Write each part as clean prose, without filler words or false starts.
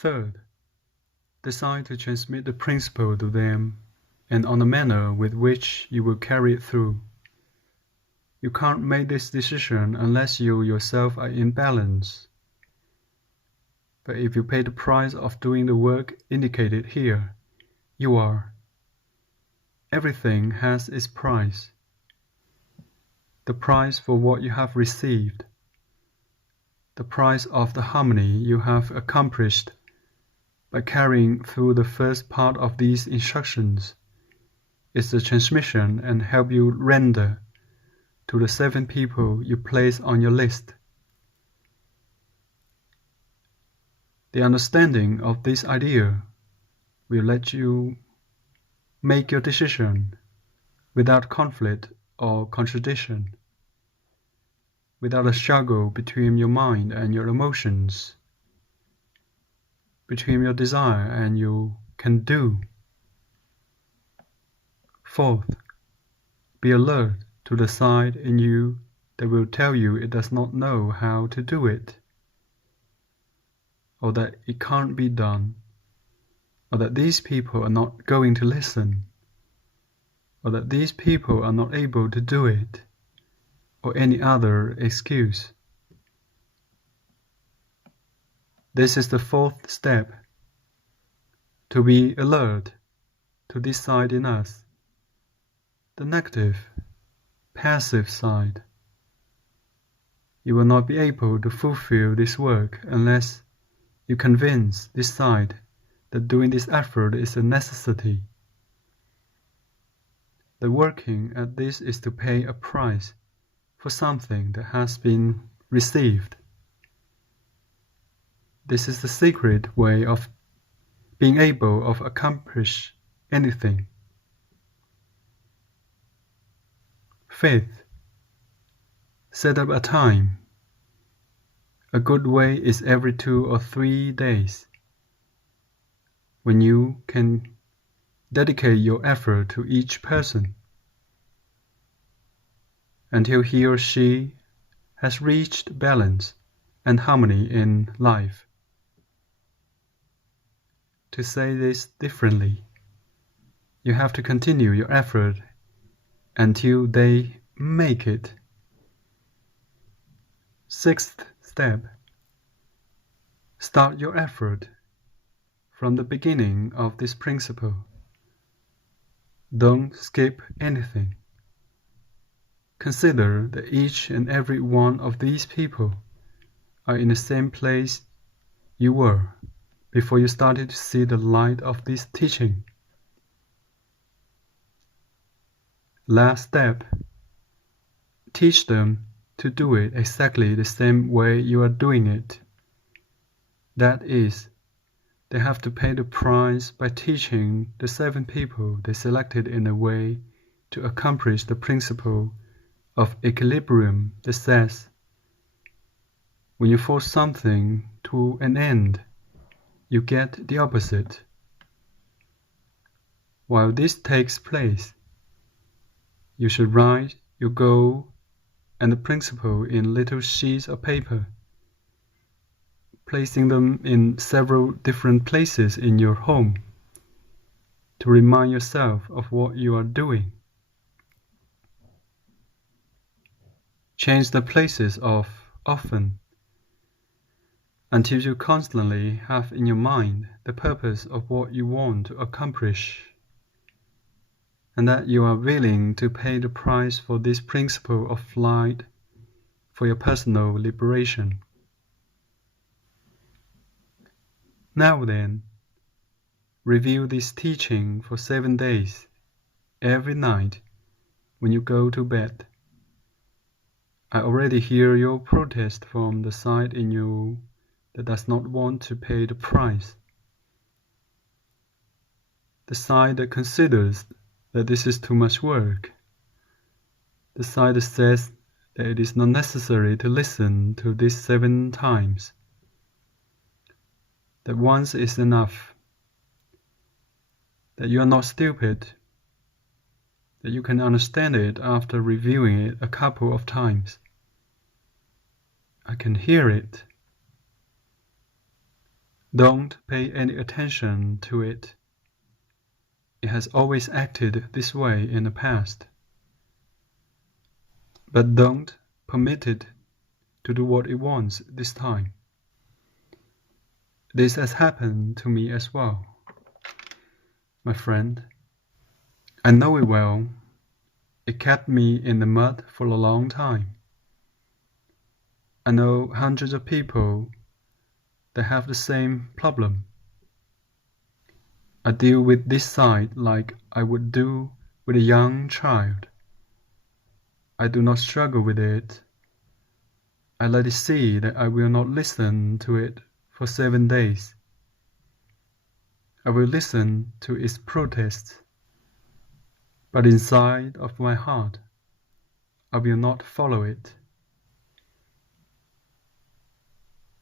Third, decide to transmit the principle to them and on the manner with which you will carry it through. You can't make this decision unless you yourself are in balance. But if you pay the price of doing the work indicated here, you are. Everything has its price. The price for what you have received. The price of the harmony you have accomplished by carrying through the first part of these instructions is the transmission and help you render to the 7 people you place on your list. The understanding of this idea will let you make your decision without conflict or contradiction, without a struggle between your mind and your emotions, between your desire and you can do. Fourth, be alert to the side in you that will tell you it does not know how to do it, or that it can't be done, or that these people are not going to listen, or that these people are not able to do it, or any other excuse. This is the fourth step, to be alert to this side in us, the negative, passive side. You will not be able to fulfill this work unless you convince this side that doing this effort is a necessity. The working at this is to pay a price for something that has been received. This is the secret way of being able to accomplish anything. Fifth, set up a time. A good way is every 2 or 3 days, when you can dedicate your effort to each person until he or she has reached balance and harmony in life. To say this differently, you have to continue your effort until they make it. Sixth step, start your effort from the beginning of this principle. Don't skip anything. Consider that each and every one of these people are in the same place you were before you started to see the light of this teaching. Last step, teach them to do it exactly the same way you are doing it. That is, they have to pay the price by teaching the 7 people they selected in a way to accomplish the principle of equilibrium that says, when you force something to an end, you get the opposite. While this takes place, you should write your goal and the principle in little sheets of paper, placing them in several different places in your home to remind yourself of what you are doing. Change the places often until you constantly have in your mind the purpose of what you want to accomplish, and that you are willing to pay the price for this principle of flight for your personal liberation. Now then, review this teaching for 7 days, every night when you go to bed. I already hear your protest from the side in you that does not want to pay the price. The side that considers that this is too much work. The side that says that it is not necessary to listen to this 7 times. That once is enough. That you are not stupid. That you can understand it after reviewing it a couple of times. I can hear it. Don't pay any attention to it. It has always acted this way in the past. But don't permit it to do what it wants this time. This has happened to me as well, my friend. I know it well. It kept me in the mud for a long time. I know hundreds of people that have the same problem. I deal with this side like I would do with a young child. I do not struggle with it. I let it see that I will not listen to it for 7 days. I will listen to its protests, but inside of my heart, I will not follow it.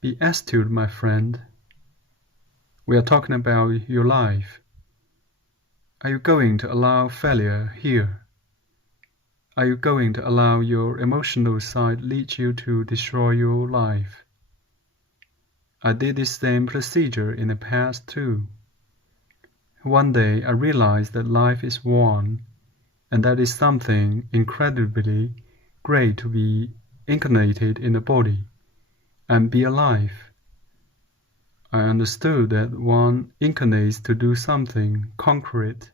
Be astute, my friend. We are talking about your life. Are you going to allow failure here? Are you going to allow your emotional side lead you to destroy your life? I did this same procedure in the past too. One day I realized that life is one, and that is something incredibly great to be incarnated in the body and be alive. I understood that one incarnates to do something concrete.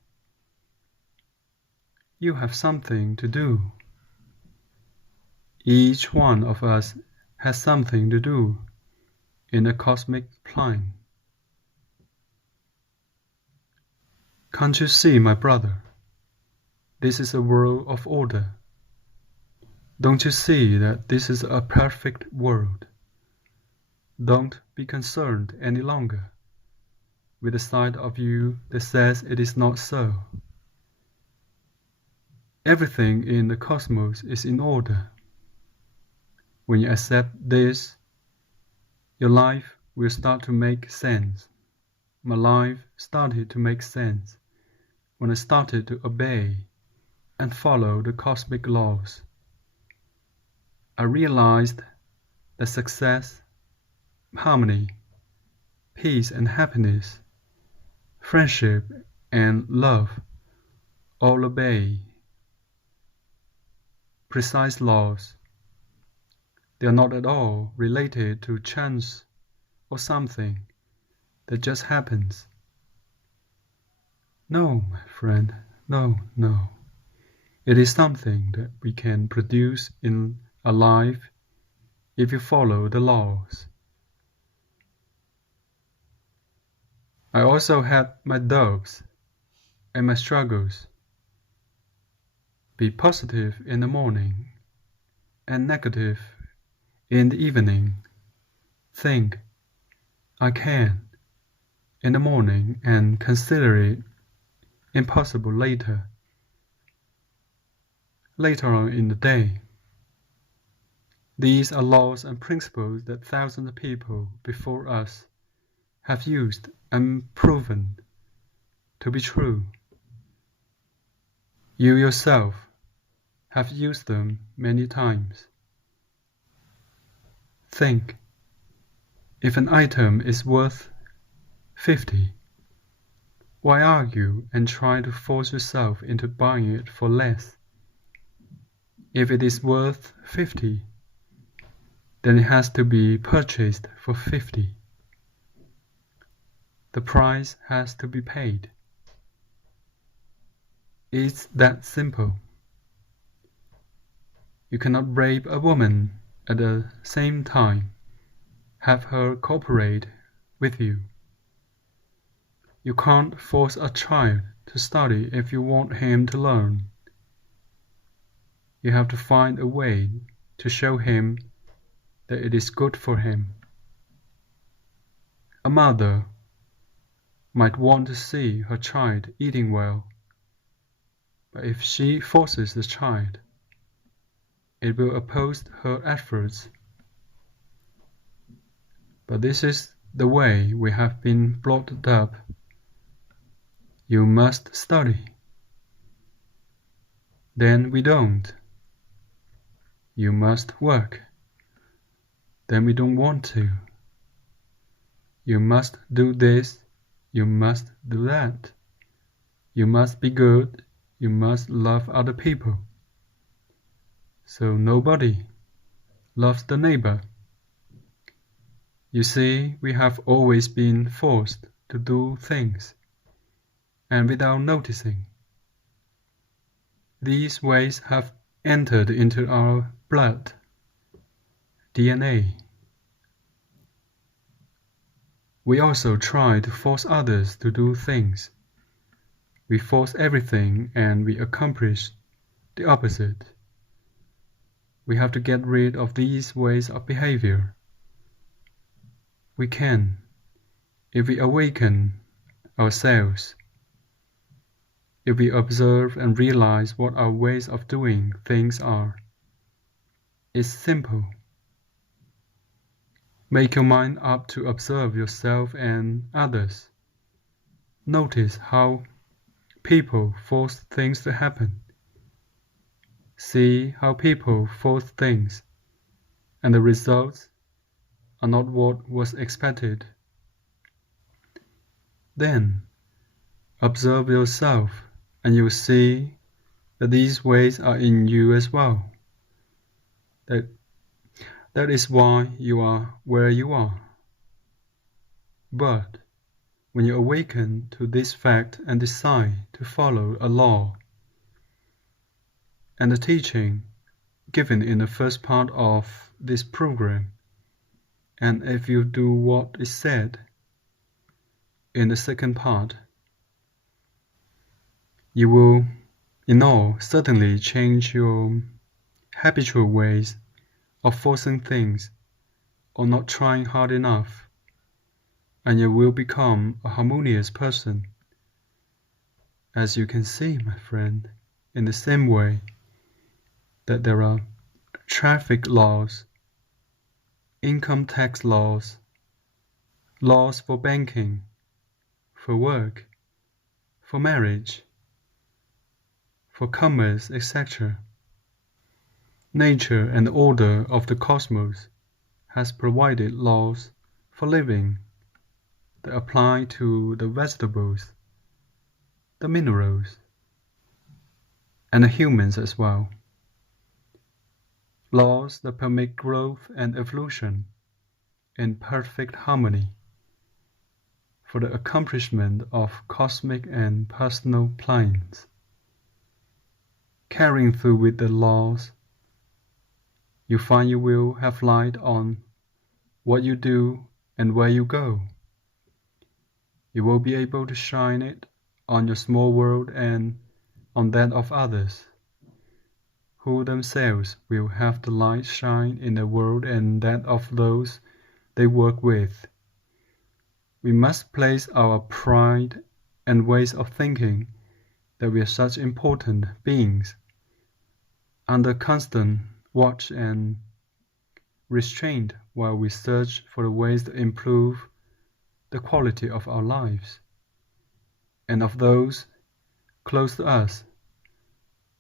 You have something to do. Each one of us has something to do in the cosmic plane. Can't you see, my brother? This is a world of order. Don't you see that this is a perfect world? Don't be concerned any longer with the side of you that says it is not so. Everything in the cosmos is in order. When you accept this, your life will start to make sense. My life started to make sense when I started to obey and follow the cosmic laws. I realized that success, harmony, peace and happiness, friendship and love all obey precise laws. They are not at all related to chance or something that just happens. No, my friend, no. It is something that we can produce in a life if you follow the laws. I also had my doubts and my struggles. Be positive in the morning and negative in the evening. Think, I can, in the morning and consider it impossible later on in the day. These are laws and principles that thousands of people before us have used and proven to be true. You yourself have used them many times. Think, if an item is worth 50, why argue and try to force yourself into buying it for less? If it is worth 50, then it has to be purchased for 50. The price has to be paid. It's that simple. You cannot rape a woman at the same time have her cooperate with you. You can't force a child to study if you want him to learn. You have to find a way to show him that it is good for him. A mother might want to see her child eating well, but if she forces the child, it will oppose her efforts. But this is the way we have been brought up. You must study. Then we don't. You must work. Then we don't want to. You must do this, you must do that. You must be good, you must love other people. So nobody loves the neighbor. You see, we have always been forced to do things, and without noticing. These ways have entered into our blood, DNA. We also try to force others to do things. We force everything and we accomplish the opposite. We have to get rid of these ways of behavior. We can, if we awaken ourselves, if we observe and realize what our ways of doing things are. It's simple. Make your mind up to observe yourself and others. Notice how people force things to happen. See how people force things, and the results are not what was expected. Then, observe yourself, and you'll see that these ways are in you as well. That is why you are where you are. But when you awaken to this fact and decide to follow a law and the teaching given in the first part of this program, and if you do what is said in the second part, you will, in all, certainly change your habitual ways of forcing things or not trying hard enough, and you will become a harmonious person. As you can see, my friend, in the same way that there are traffic laws, income tax laws, laws for banking, for work, for marriage, for commerce, etc. Nature and the order of the cosmos has provided laws for living that apply to the vegetables, the minerals, and the humans as well. Laws that permit growth and evolution in perfect harmony for the accomplishment of cosmic and personal plans. Carrying through with the laws, you find you will have light on what you do and where you go. You will be able to shine it on your small world and on that of others, who themselves will have the light shine in the world and that of those they work with. We must place our pride and ways of thinking that we are such important beings under constant watch and restraint while we search for the ways to improve the quality of our lives and of those close to us.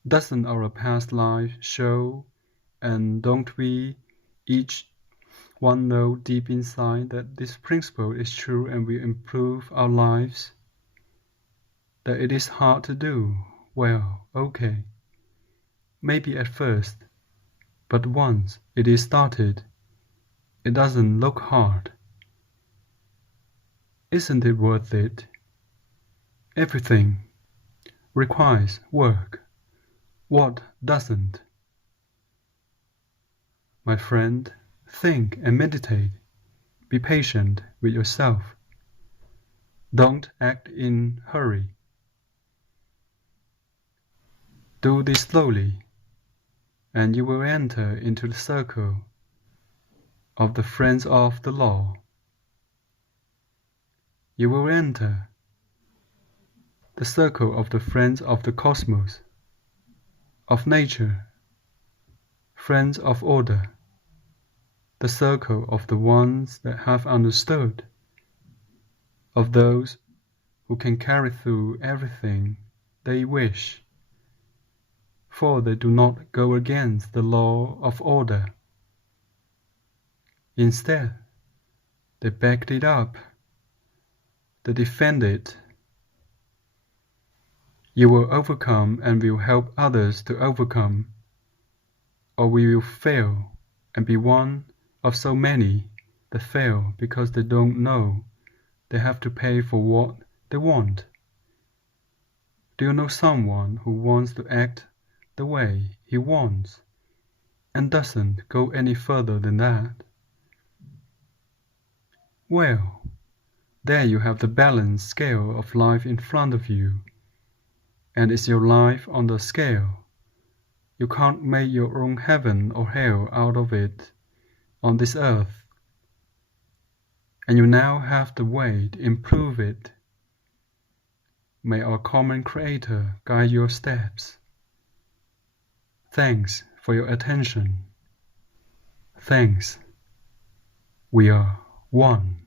Doesn't our past life show, and don't we each one know deep inside that this principle is true and will improve our lives? That it is hard to do? Well, okay. Maybe at first, but once it is started, it doesn't look hard. Isn't it worth it? Everything requires work. What doesn't? My friend, think and meditate. Be patient with yourself. Don't act in hurry. Do this slowly, and you will enter into the circle of the friends of the law. You will enter the circle of the friends of the cosmos, of nature, friends of order, the circle of the ones that have understood, of those who can carry through everything they wish, for they do not go against the law of order. Instead, they backed it up to defend it. You will overcome and will help others to overcome, or we will fail and be one of so many that fail because they don't know they have to pay for what they want. Do you know someone who wants to act the way he wants and doesn't go any further than that? Well, there you have the balanced scale of life in front of you, and it's your life on the scale. You can't make your own heaven or hell out of it on this earth, and you now have the way to improve it. May our common Creator guide your steps. Thanks for your attention. Thanks. We are one.